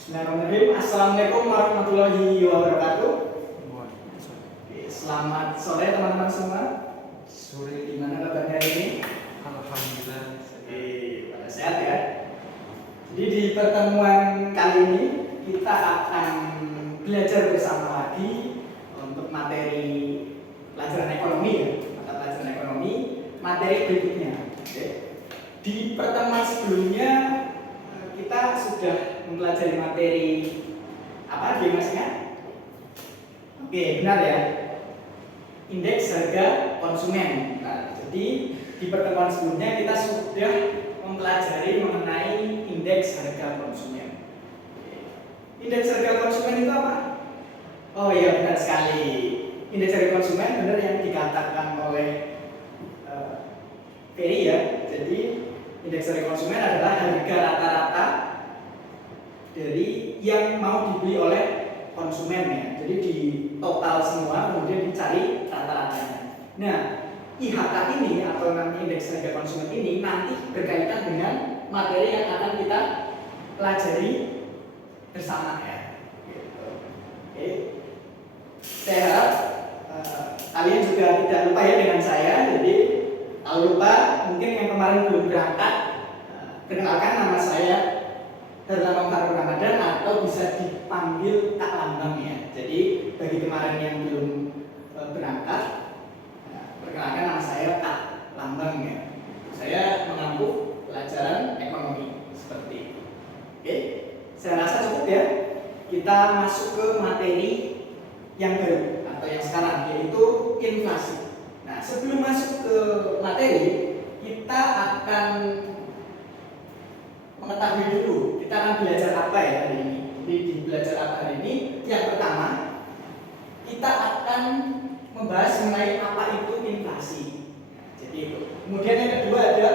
Bismillahirrahmanirrahim. Assalamualaikum warahmatullahi wabarakatuh. Selamat sore teman-teman semua. Sore, Gimana kabarnya hari ini? alhamdulillah. Pada sehat ya. Jadi di pertemuan kali ini kita akan belajar bersama lagi untuk materi pelajaran ekonomi ya, mata pelajaran ekonomi materi berikutnya. Oke. Di pertemuan sebelumnya kita sudah mempelajari materi apa dia masnya? Oke, benar ya. Indeks harga konsumen. Nah, jadi di pertemuan sebelumnya kita sudah mempelajari mengenai indeks harga konsumen. Indeks harga konsumen itu apa? Oh iya, benar sekali. Indeks harga konsumen benar yang dikatakan oleh Ferry ya. Jadi indeks harga konsumen adalah harga rata-rata dari yang mau dibeli oleh konsumen ya. Jadi di total semua kemudian dicari rata-ratanya. Nah, IHK ini atau namanya indeks harga konsumen ini nanti berkaitan dengan materi yang akan kita pelajari bersama ya. Gitu. Oke. Saya harap kalian juga tidak lupa ya dengan saya. Jadi kalau lupa mungkin yang kemarin belum berangkat, perkenalkan nama saya Herlambang Farul Ramadan atau bisa dipanggil Kak Lambang ya. Jadi bagi kemarin yang belum berangkat, perkenalkan nama saya Kak Lambang ya. Saya mengampu pelajaran ekonomi seperti itu. Oke, saya rasa cukup ya. Kita masuk ke materi yang baru atau yang sekarang yaitu inflasi. Nah, sebelum masuk ke materi, kita akan mengetahui dulu kita akan belajar apa ya hari ini. Jadi di belajar apa hari ini? Yang pertama, kita akan membahas mengenai apa itu inflasi. Jadi itu. Kemudian yang kedua ada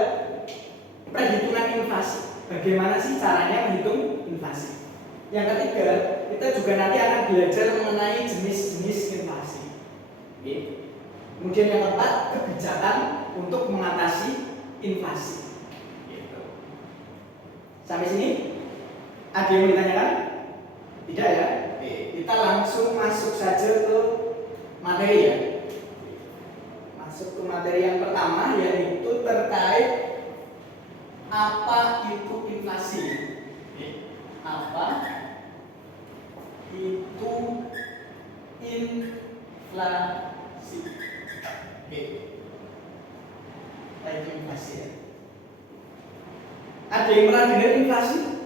perhitungan inflasi. Bagaimana sih caranya menghitung inflasi? Yang ketiga, kita juga nanti akan belajar mengenai jenis-jenis inflasi. Oke. Kemudian yang keempat, kebijakan untuk mengatasi inflasi. Sampai sini ada yang mau ditanyakan? Tidak ya? Oke, kita langsung masuk saja ke materi ya. Masuk ke materi yang pertama yaitu terkait apa itu inflasi. Oke. Apa itu inflasi? Oke. Apa itu inflasi ya? Ada yang pernah dengar inflasi?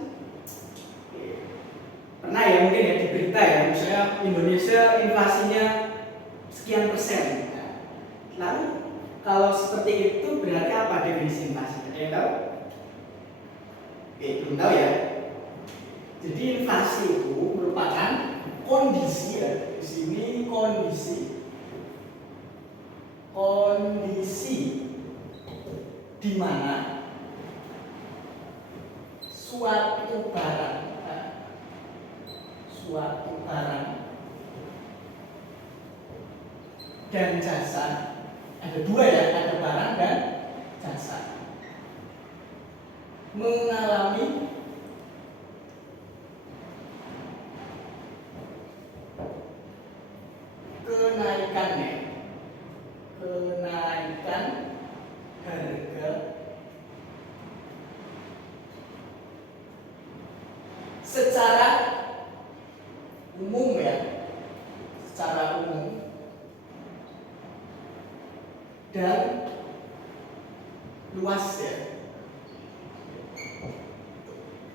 Pernah ya mungkin ya di berita ya, misalnya Indonesia inflasinya sekian persen. Lalu kalau seperti itu berarti apa definisi inflasi? Ada yang tahu? Belum tahu ya. Jadi inflasi itu merupakan kondisi ya, di sini kondisi di mana suatu barang dan jasa, ada dua ya, ada barang dan jasa, mengalami kenaikan harga secara umum ya, dan luas ya.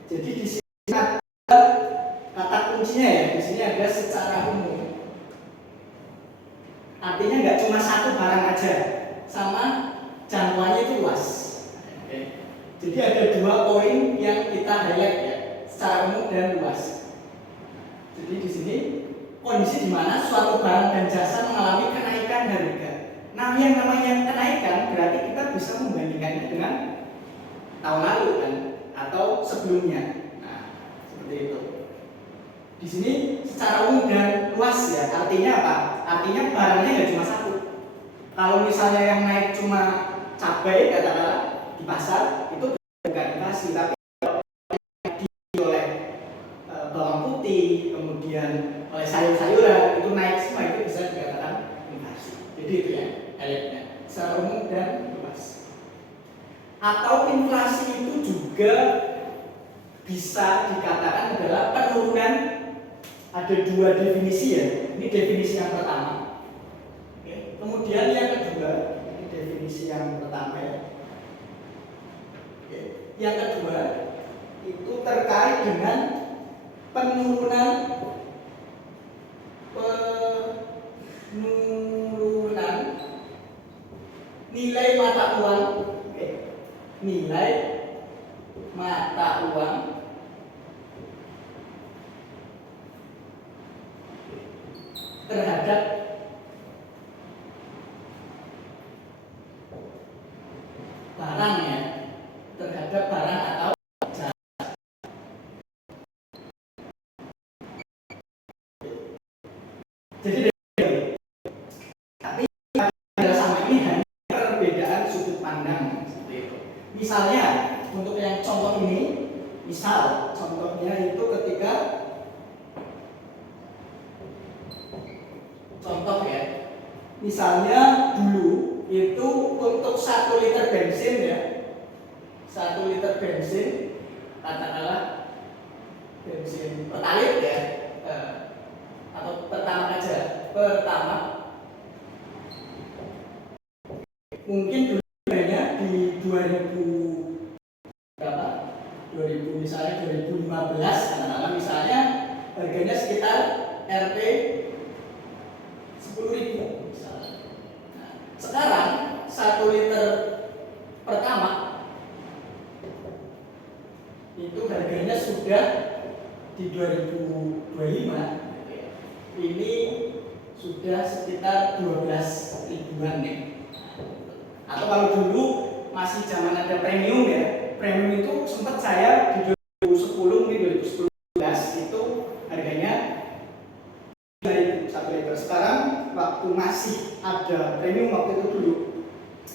Jadi di sini ada kata kuncinya ya, di sini ada secara umum. Artinya nggak cuma satu barang aja, sama jangkauannya itu luas. Oke. Jadi ada dua poin yang kita highlight ya, secara umum dan luas. Jadi di sini kondisi di mana suatu barang dan jasa mengalami kenaikan harga. Nah, yang namanya kenaikan berarti kita bisa membandingkannya dengan tahun lalu kan, atau sebelumnya. Nah, seperti itu. Di sini secara umum dan luas ya. Artinya apa? Artinya barangnya nggak cuma satu. Kalau misalnya yang naik cuma cabai katakanlah di pasar itu bukan inflasi, tapi oleh putih, kemudian oleh sayur-sayuran itu naik semua, itu bisa dikatakan inflasi. Jadi itu ya eliknya secara umum dan luas. Atau inflasi itu juga bisa dikatakan adalah penurunan. Ada dua definisi ya. Ini definisi yang pertama. Oke. Kemudian yang kedua, ini definisi yang pertama ya. Oke. Yang kedua itu terkait dengan penurunan nilai mata uang. Oke. Nilai mata uang terhadap barang ya, terhadap barang atau jasa. Jadi tapi sama ini hanya perbedaan sudut pandang seperti itu. Misalnya untuk yang contoh ini, misal contohnya itu ketika contoh ya, misalnya dulu itu untuk 1 liter bensin ya, 1 liter bensin katakanlah bensin pertalite ya, atau pertama aja, pertama mungkin dulu harganya di 2000 berapa? 2000 misalnya 2015 katakanlah misalnya harganya sekitar Rp 10.000 misalnya. Nah, sekarang 1 liter pertama itu harganya sudah di 2025 ini sudah sekitar 12 ribuan nih. Atau kalau dulu masih zaman ada premium ya, premium itu sempat saya di 2010 mungkin 2011 itu harganya 1 liter. Sekarang waktu masih ada premium waktu itu dulu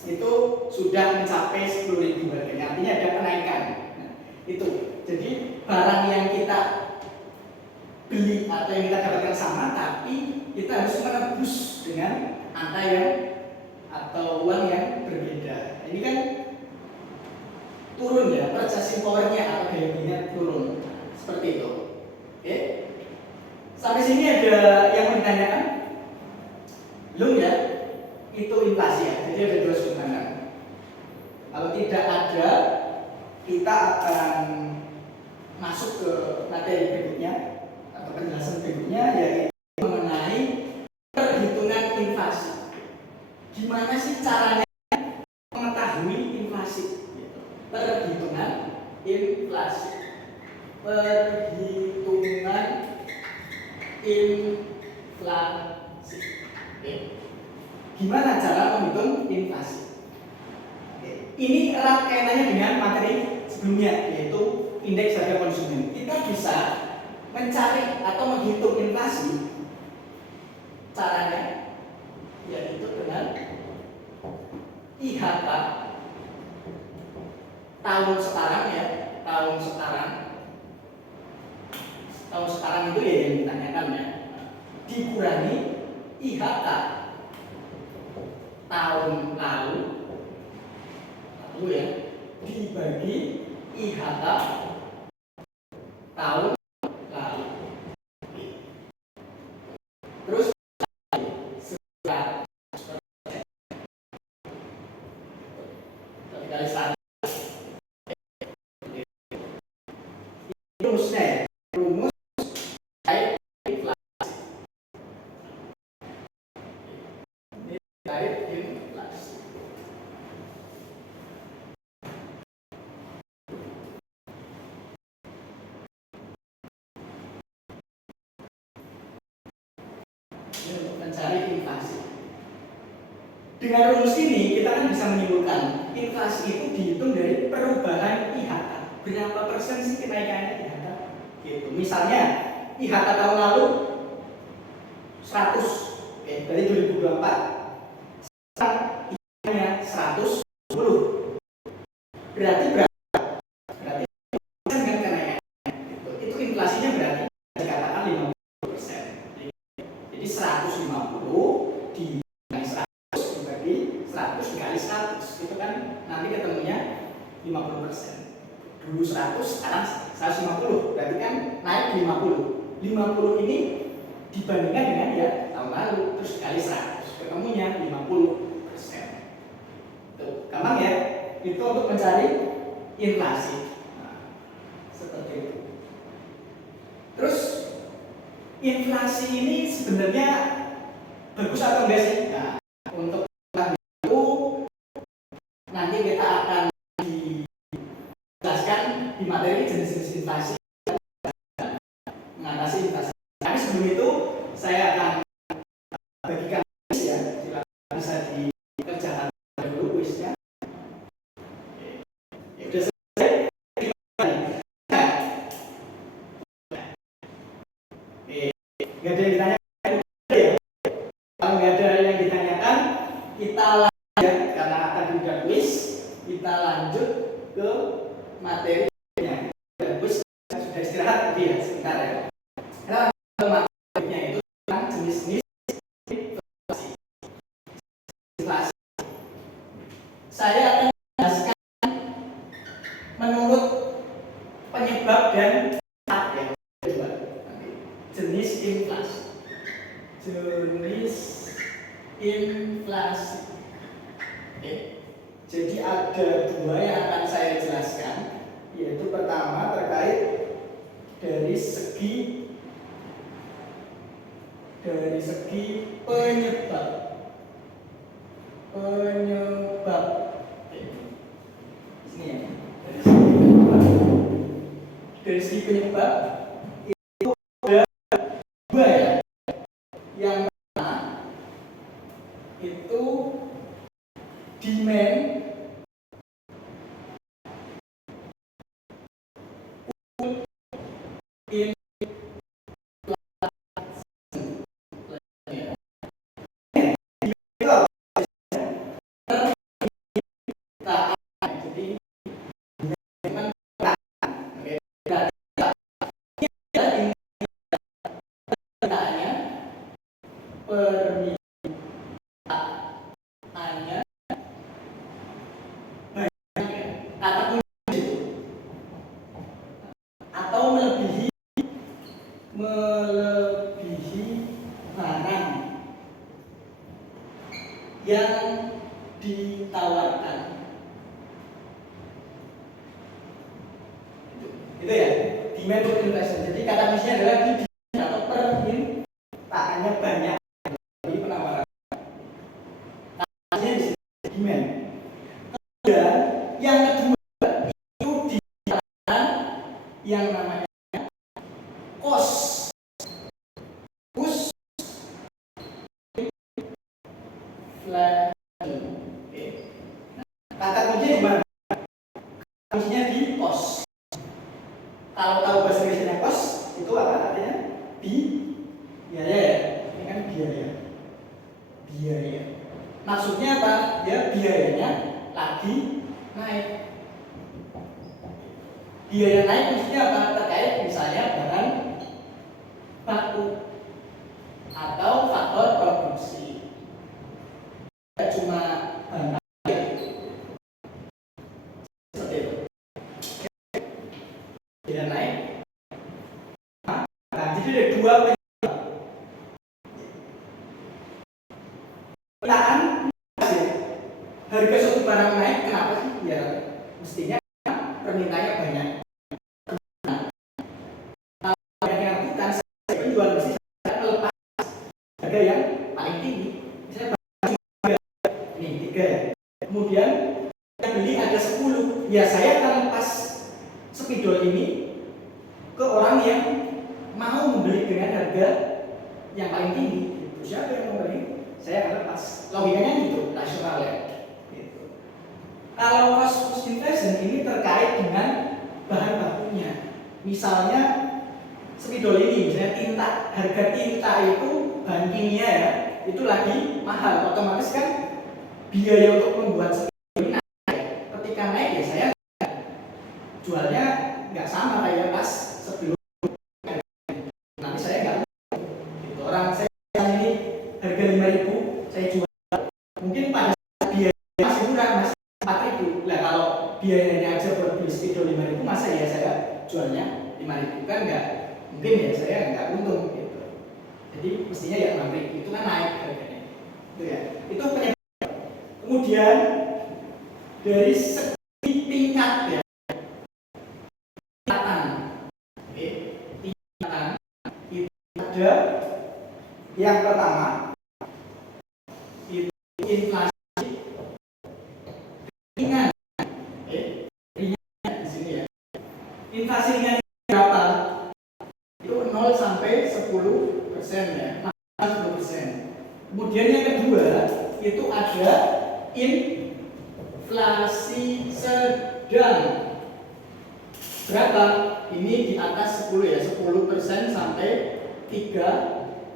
itu sudah mencapai 10.000 harganya, artinya ada kenaikan. Nah, itu jadi barang yang kita beli atau yang kita dapatkan sama, tapi kita harus menebus dengan angka yang atau uang yang berbeda. Ini kan turun ya, purchasing powernya atau daya belinya turun seperti itu. Oke, sampai sini ada yang mau ditanyakan? Belum ya? Itu inflasi ya. Jadi ada dua sudut pandang. Kalau tidak ada, kita akan masuk ke materi berikutnya atau penjelasan berikutnya, yaitu mengenai perhitungan inflasi. Gimana sih caranya mengetahui inflasi? Perhitungan inflasi. Perhitungan inflasi. Oke. Gimana cara menghitung inflasi? Oke. Ini erat kaitannya dengan materi sebelumnya, yaitu indeks harga konsumen. Kita bisa mencari atau menghitung inflasi. Caranya yaitu dengan IHK tahun sekarang ya, tahun sekarang itu ya yang ditanyakan ya, dikurangi IHK tahun lalu ya, dibagi IHK tahun lalu. Terus kali satu rumusnya ya, rumus kait inflasi. Ini kait inflasi. Ini untuk mencari inflasi. Dengan rumus ini kita kan bisa menyimpulkan inflasi itu dihitung dari perubahan IHK. Berapa persen sih kenaikannya IHK? Gitu. Misalnya IHK tahun lalu 100, oke, dari 2024. Sekarang IHK-nya 110. Berarti berapa? Berarti persen kan kenaikannya. Itu inflasinya berarti dikatakan dulu 100 sekarang 150, berarti kan naik 50. 50 ini dibandingkan dengan ya tahun lalu, terus kali 100 ketemunya 50%. Tuh, gampang ya, itu untuk mencari inflasi. Nah, seperti itu. Terus inflasi ini sebenarnya bagus atau enggak sih? Nah, untuk itu nanti kita akan dijelaskan di materi jenis-jenis inflasi, mengatasi inflasi. Tapi sebelum itu saya akan bagikan kuis ya, silakan bisa dikerjakan dulu kuisnya. Ya, udah selesai. Nggak ada yang ditanyakan ya? Kalau nggak ada yang ditanyakan, kita lanjut ya, karena akan udah kuis, kita lanjut ke materinya. Udah kuis, sudah istirahat tadi ya, sebentar ya. Kita lanjut ke materinya, itu tentang jenis-jenis inflasi. Saya akan menjelaskan menurut penyebab dan ya, jenis inflasi. Jenis inflasi. Oke. Jadi ada dua yang akan saya jelaskan, yaitu pertama terkait dari segi penyebab. Sini ya. Dari segi penyebab itu ada dua ya. Yang pertama itu demand inflation. Permintaannya banyak kata kunci itu, atau melebihi barang yang ditawarkan. Itu ya, demand for inflation. Jadi kata kuncinya adalah di atau permintaannya banyak dari penawaran. Katanya di sini demand. Kemudian yang kedua itu dikatakan yang namanya cost. Kata kuncinya di mana? Kuncinya di cost. Kalau tahu bahasa Inggrisnya cost, itu apa artinya? Biaya. Ini kan biaya. Maksudnya apa? Ya biayanya lagi naik. Biaya naik maksudnya apa? Terkait misalnya bahan baku atau faktor produksi. Tidak cuma bahan seperti itu. Biaya naik. Nah, jadi ada dua permintaan. Harga suatu barang naik, kenapa sih? Ya mestinya permintaannya banyak. Kalau yang bukan saya penjual mesti saya melepas harga yang paling tinggi. Misalnya ini 3 ya. Kemudian yang beli ada 10. Ya saya akan lepas spidol ini ke orang yang mau membeli dengan harga yang paling tinggi. Siapa yang mau beli? Saya akan lepas. Logikanya gitu, rasional ya. Kalau cost inflation ini terkait dengan bahan bakunya. Misalnya spidol ini, misalnya tinta, harga tinta itu bahan kimia ya, itu lagi mahal. Otomatis kan biaya untuk membuat spidol ini naik. Ketika naik ya saya jualnya nggak sama kayak pas sebelum. Nanti saya nggak gitu. Orang saya ini harga 5.000, saya jual mungkin pada biaya masih murah, masih 4.000. Nah kalau biayanya aja buat beli beli Speedo 5.000, masa ya saya jualnya 5.000? Kan nggak mungkin ya, saya nggak untung gitu. Jadi mestinya ya 6.000, itu kan naik harganya. Itu ya. Itu penyebab. Kemudian dari segi tingkat ya, tingkatan, oke, tingkatan itu ada yang pertama itu inflasi ringan, oke, ringan di sini ya. Inflasi ringan berapa? Itu 0 sampai 10% ya, 10%. Kemudian yang kedua itu ada inflasi sedang. Berapa? Ini di atas 10 ya, 10% sampai 30%.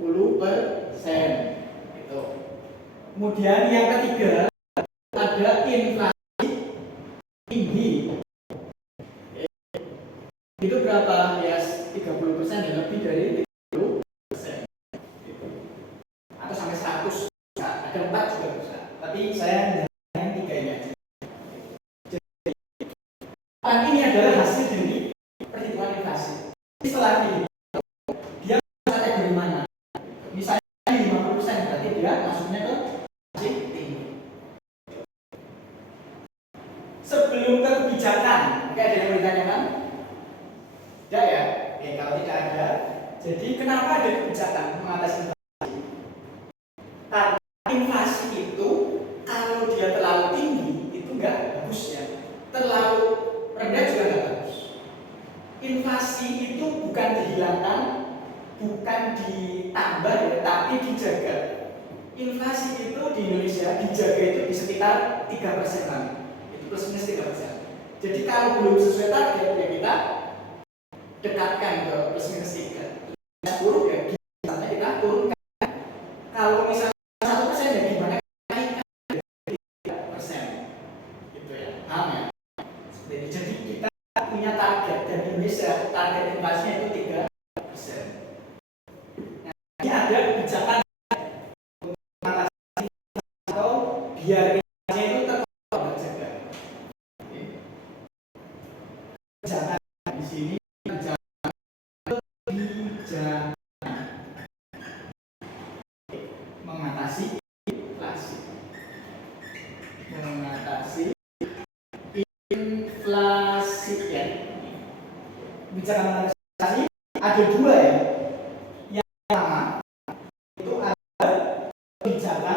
Itu. Kemudian yang ketiga ada inflasi tinggi. Itu berapa? Ya 30% dan lebih dari 30%. Atau sampai 100 bisa. Ada 4 juga bisa. Tapi saya yang 3 ini aja. Ini adalah hasil dari perhitungan inflasi. Setelah ini dia masuk dari mana? Misalnya 50%, berarti dia masuknya ke inflasi tinggi. Sebelum ke kebijakan, oke, ada yang bertanyakan? Tidak ya? Oke, kalau tidak ada, jadi kenapa ada kebijakan mengatasi inflasi? Karena inflasi itu kalau dia terlalu tinggi itu nggak bagus ya, terlalu rendah juga nggak bagus. Inflasi itu bukan dihilangkan, bukan ditambah ya, tapi dijaga. Inflasi itu di Indonesia dijaga itu di sekitar 3%-an, itu plus minus 3%. Jadi kalau belum sesuai target ya kita dekatkan ke plus minus 3. 10 ya misalnya kita turunkan. Kalau misalnya 1% ya gimana naikkan 3%, gitu ya, paham ya? Jadi kita punya target dan Indonesia target inflasinya itu 3%. Nah, ini ada kebijakan mengatasi atau biar inflasinya itu terkontrol terjaga. Kebijakan di sini mengatasi inflasi, ya. Kebijakan mengatasi inflasi ada 2 ya. Yang pertama itu ada kebijakan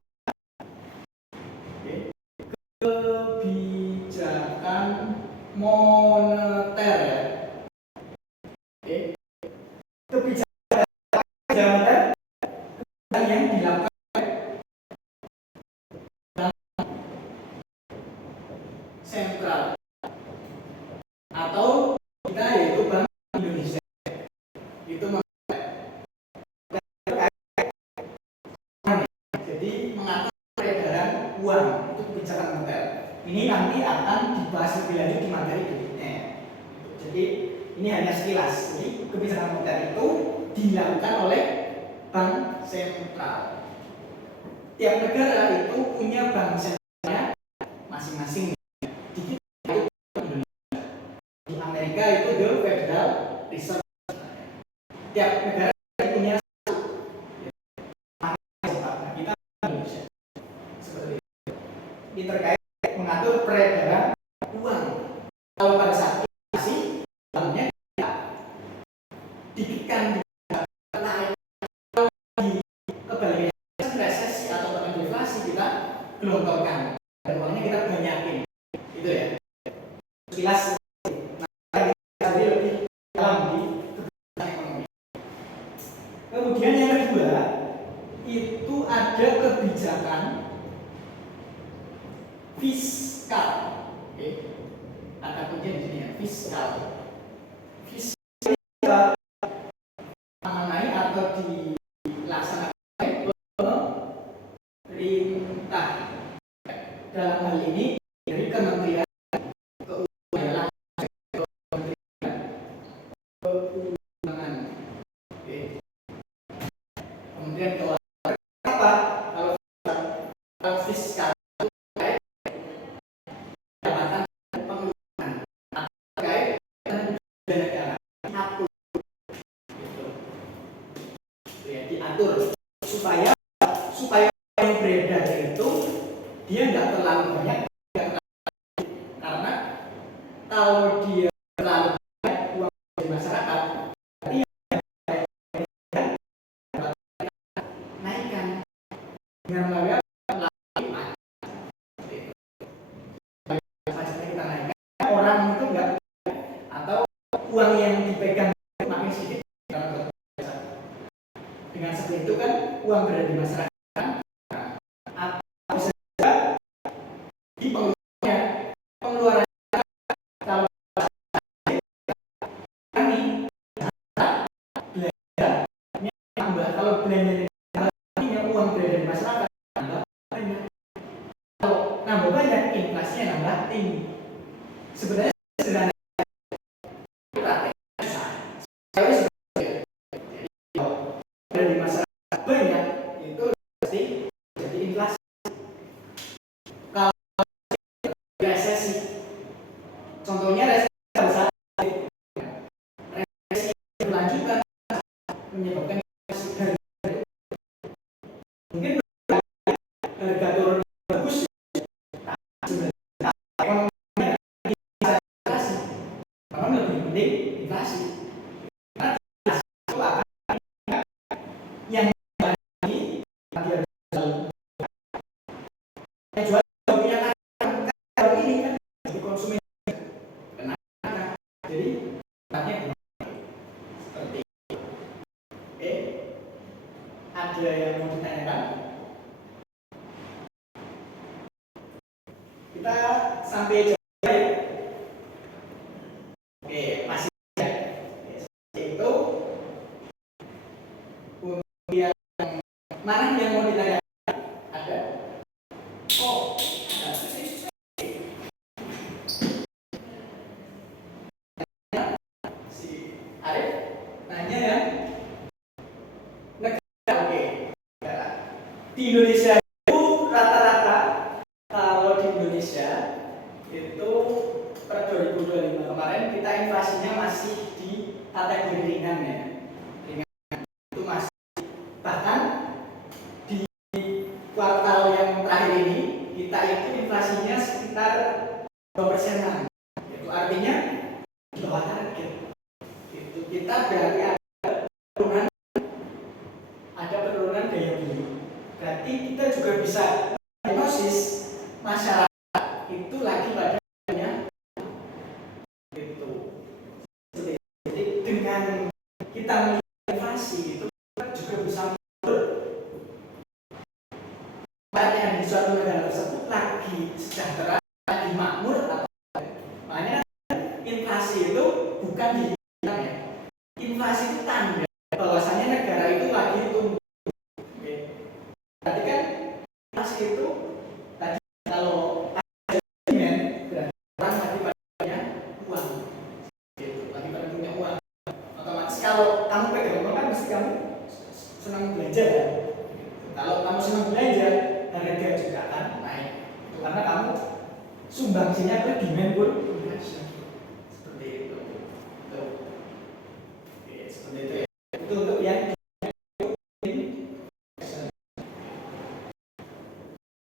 kebijakan moneter ya. Kebijakan moneter yang dilakukan bank sentral atau kita yaitu Bank Indonesia. Itu jadi mengatur peredaran uang, itu kebijakan moneter. Ini nanti akan dibahas lebih lanjut di materi berikutnya. Jadi ini hanya sekilas. Jadi kebijakan moneter itu dilakukan oleh bank sentral. Tiap negara itu punya bank sentralnya masing-masing. Di kita itu Indonesia. Di Amerika itu the Federal Reserve. Tiap negara punya satu. Kita Indonesia. Seperti itu. Ini terkait mengatur peredaran uang. Kalau pada saat inflasi, banknya dikitkan naik. Di kebalikannya resesi atau bahkan deflasi kita gelontorkan dan uangnya kita banyakin, itu ya. Sekilas nanti lebih dalam di kebijakan ekonomi. Kemudian yang kedua itu ada kebijakan fiskal. Oke. Ada kemudian di sini ya, fiskal. Fiskal mengenai atau dilaksanakan perintah, dalam hal ini dari Kementerian Keuangan, Keuangan. Oke. Kementerian Keuangan apa? Kalau fiskal itu pendapatan pengeluaran belanja artinya uang beredar di masyarakat nambah banyak. Kalau nambah banyak, inflasinya nambah tinggi. Sebenarnya sederhana, prakteknya susah. Jadi kalau beredar di masyarakat banyak, itu pasti jadi inflasi. Kalau resesi, contohnya resesi besar, resesi berlanjutan menyebabkan mungkin harga turun bagus, ekonominya inflasi, orang lebih penting inflasi. Karena inflasi itu akan yang ini yang jual punya kalau ini kan jadi konsumen kenapa? Jadi tempatnya seperti ada yang mau ditanyakan? Kita sampai jawab ya. Oke, masih ya. Itu untuk yang mana yang mau ditanyakan? Ada? Oh, ada. Si Arif nanya ya. Oke, di Indonesia itu rata-rata kalau di Indonesia itu per 2025 kemarin kita inflasinya masih di kategori ringan ya, ringan itu masih, bahkan di kuartal yang terakhir ini kita itu inflasinya sekitar 2%-an, itu artinya di bawah target. Itu kita berarti ada penurunan daya beli. Berarti kita juga bisa diagnosis masyarakat itu lagi pada itu. Jadi dengan kita melihat inflasi itu kita juga bisa mengukur yang di suatu negara tersebut lagi sejahtera, lagi makmur atau makanya inflasi itu bukan di ya. Inflasi itu tanda bahwasanya negara itu lagi tumbuh. Oke. Berarti kan inflasi itu tadi kalau ada demand berarti orang lagi punya uang. Gitu. Lagi pada punya uang. Otomatis kalau kamu pegang uang kan mesti kamu senang belanja kan. Kalau kamu senang belanja, harga juga akan naik. Itu karena kamu sumbangsinya ke demand pun seperti itu. Oke, seperti itu ya. Itu untuk yang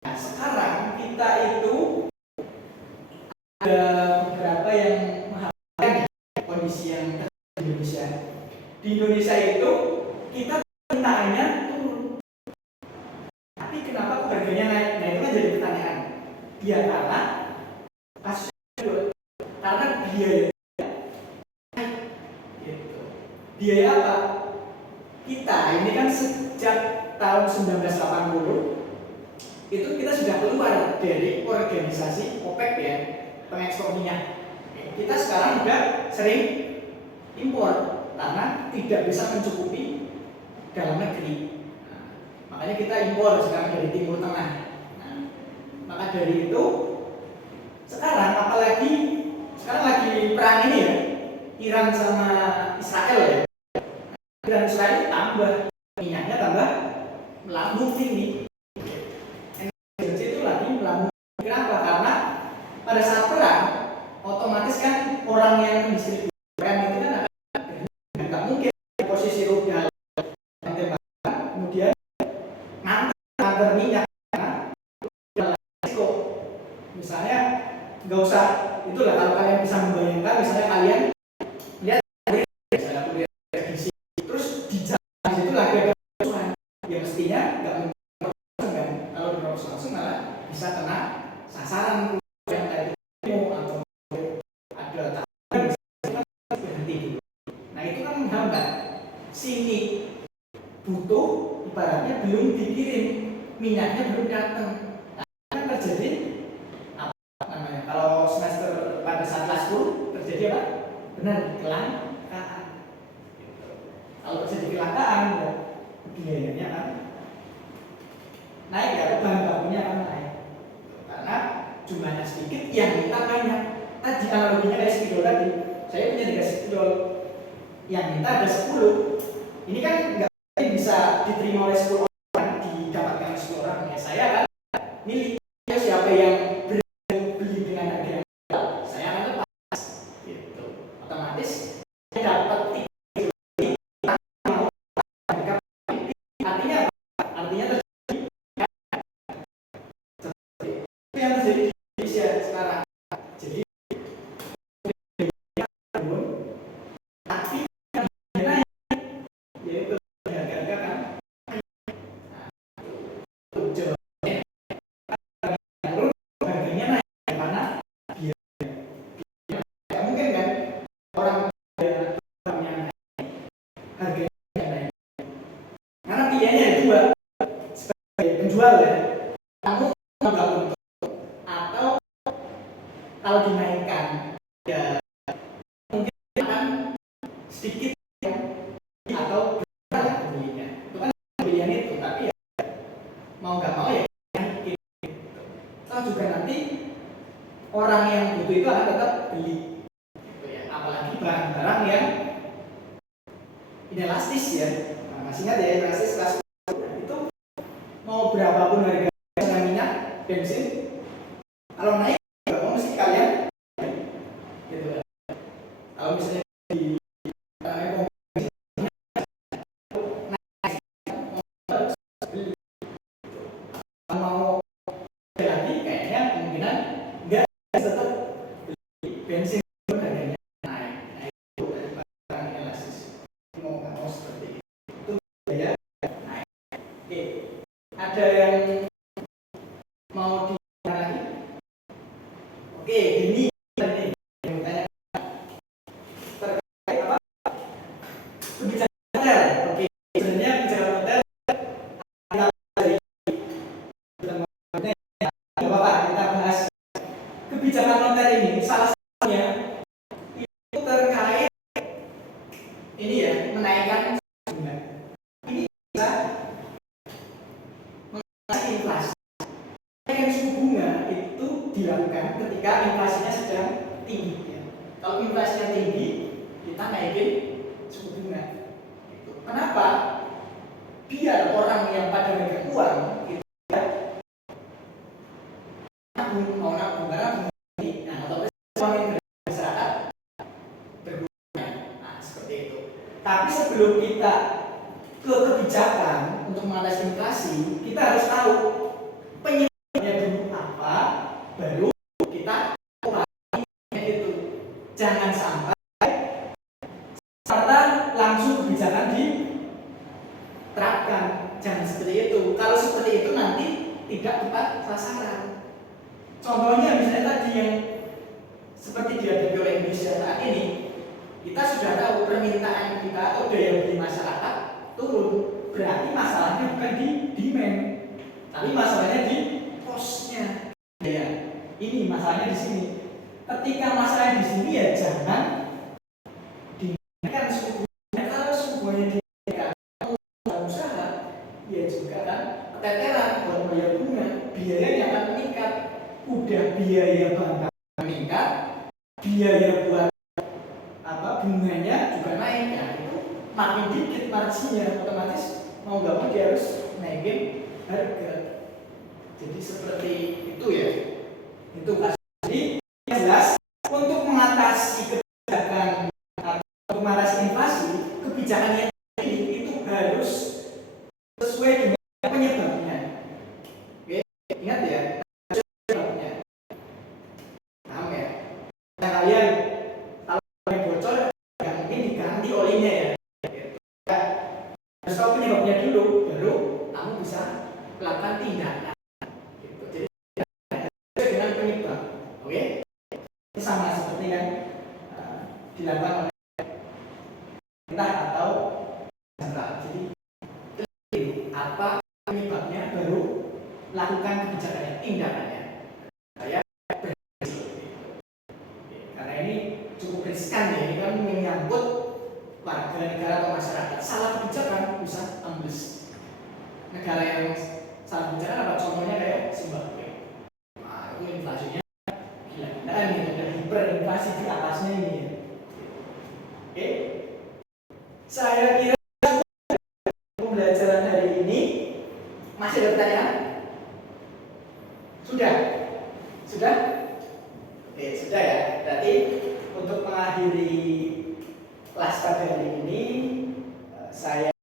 nah, sekarang kita itu ada beberapa yang mengharapkan kondisi yang di Indonesia. Di Indonesia itu kita permintaannya turun, tapi kenapa harganya naik? Nah itu kan jadi pertanyaan. Ya karena karena biaya naik. Gitu. Biaya apa? Kita ini kan sejak tahun 1980 itu kita sudah keluar dari organisasi OPEC ya, pengekspor minyak. Kita sekarang juga sering impor karena tidak bisa mencukupi dalam negeri. Nah, makanya kita impor sekarang dari Timur Tengah. Nah, maka dari itu sekarang apalagi sekarang lagi perang ini ya, Iran sama Israel ya. Dan Israel tambah minyaknya tambah melambung tinggi. Energi itu lagi melambung. Kenapa? Karena pada saat perang otomatis kan orang yang mendistribusikan itu kan nggak mungkin posisi rudal yang tembakan kemudian nganter minyak karena risiko. Misalnya nggak usah itulah kalau kalian bisa membayangkan misalnya kalian lihat misalnya kuliah terus di jalan situ lagi ada musuhan ya mestinya nggak mungkin kan kalau diproses langsung malah bisa kena sasaran yang tadi atau ada tahapan berhenti dulu. Nah itu kan menghambat sini butuh ibaratnya belum dikirim minyaknya belum datang. Nah, kan terjadi apa namanya kalau semester pada saat kelas 10 terjadi apa? Benar kelangkaan. Kalau terjadi kelangkaan ya biayanya kan naik ya, atau bahan bakunya akan naik karena jumlahnya sedikit, yang minta banyak. Tadi analoginya kayak spidol tadi, saya punya 3 spidol, yang minta ada 10. Ini kan nggak bisa diterima oleh 10 orang, didapatkan oleh 10 orang. Ya saya kan milih siapa yang beli dengan harga yang murah, saya akan lepas gitu. Otomatis saya dapat 3 artinya apa? Artinya terjadi itu yang terjadi di Indonesia sekarang. Jadi tapi naik, yaitu harga-harga kan jawabannya turun, harganya naik karena biaya. Nggak mungkin kan orang barangnya naik, harganya naik, karena biayanya ada dua. Sebagai penjual ya, kamu nggak untung, atau kalau dinaikkan ya mungkin akan sedikit atau berapa pembelinya. Itu kan pembelian itu, tapi ya mau nggak mau ya naikin. Atau juga nanti orang yang butuh itu akan tetap beli gitu ya. Apalagi barang-barang yang inelastis ya. Nah, masih ingat ya inelastis kelas 10? Itu mau berapapun harga minyak, bensin, kalau naik nggak mau mesti kalian gitu ya. Kalau misalnya di mau lagi kayaknya kemungkinan nggak, tetap beli bensin harganya naik. Nah, itu barang inelastis, mau nggak mau seperti itu ya naik. Oke, ada yang mau ditanya lagi? Oke, ini tadi yang tanya terkait apa? Kebijakan moneter. Oke, sebenarnya kebijakan moneter dari teman-teman ya, nggak apa-apa kita bahas. Kebijakan moneter ini salah satunya itu terkait ini ya, menaikkan suku bunga. Ini bisa mengatasi inflasi. Menaikkan suku bunga itu dilakukan ketika inflasinya sedang tinggi ya. Kalau inflasinya tinggi, kita naikin suku bunga gitu. Kenapa? Biar orang yang pada megang uang itu ya nabung, mau nabung karena bunga. Nah, otomatis uang yang masyarakat berguna. Nah, seperti itu. Tapi sebelum kita ke kebijakan untuk mengatasi inflasi, kita harus tahu penyebabnya dulu apa, baru kita obati itu. Jangan sampai serta langsung kebijakan diterapkan. Jangan seperti itu. Kalau seperti itu nanti tidak tepat sasaran. Contohnya misalnya tadi yang seperti dihadapi oleh Indonesia saat ini, kita sudah tahu permintaan kita atau daya beli masyarakat turun. Berarti masalahnya bukan di demand, tapi masalahnya di cost-nya. Ya, ini masalahnya di sini. Ketika masalahnya di sini ya jangan dinaikkan suku bunga. Kalau suku bunganya dinaikkan, usaha ya juga kan keteteran buat bayar bunga, biayanya akan meningkat. Udah biaya bahan meningkat, biaya buat apa bunganya juga naik ya, itu makin dikit marginnya, otomatis mau nggak mau dia harus naikin harga. Jadi seperti itu ya. Itu jadi yang jelas untuk mengatasi kebijakan atau untuk mengatasi inflasi, kebijakan yang ini itu harus sesuai dengan penyebabnya. Oke, ingat ya, penyebabnya. Paham ya? Nah, kalian kalau ada bocor, nggak mungkin diganti olinya ya. Ya, harus tahu penyebabnya dulu, baru kamu bisa melakukan tindakan. Gitu. Jadi dengan penyebab, oke? Ini sama seperti yang dilakukan oleh pemerintah atau sentral. Jadi apa penyebabnya, baru lakukan kebijakannya, tindakannya. Saya karena ini cukup riskan ya, ini kan menyangkut warga negara negara atau masyarakat salah kebijakan bisa ambles. Negara yang salah kebijakan apa contohnya kayak Zimbabwe. Nah, itu inflasinya gila. Nah, ini ada hiperinflasi di atasnya ini ya. Oke. Saya kira pembelajaran hari ini masih ada pertanyaan? Sudah? Sudah? Oke, sudah ya. Berarti untuk mengakhiri kelas pada hari ini saya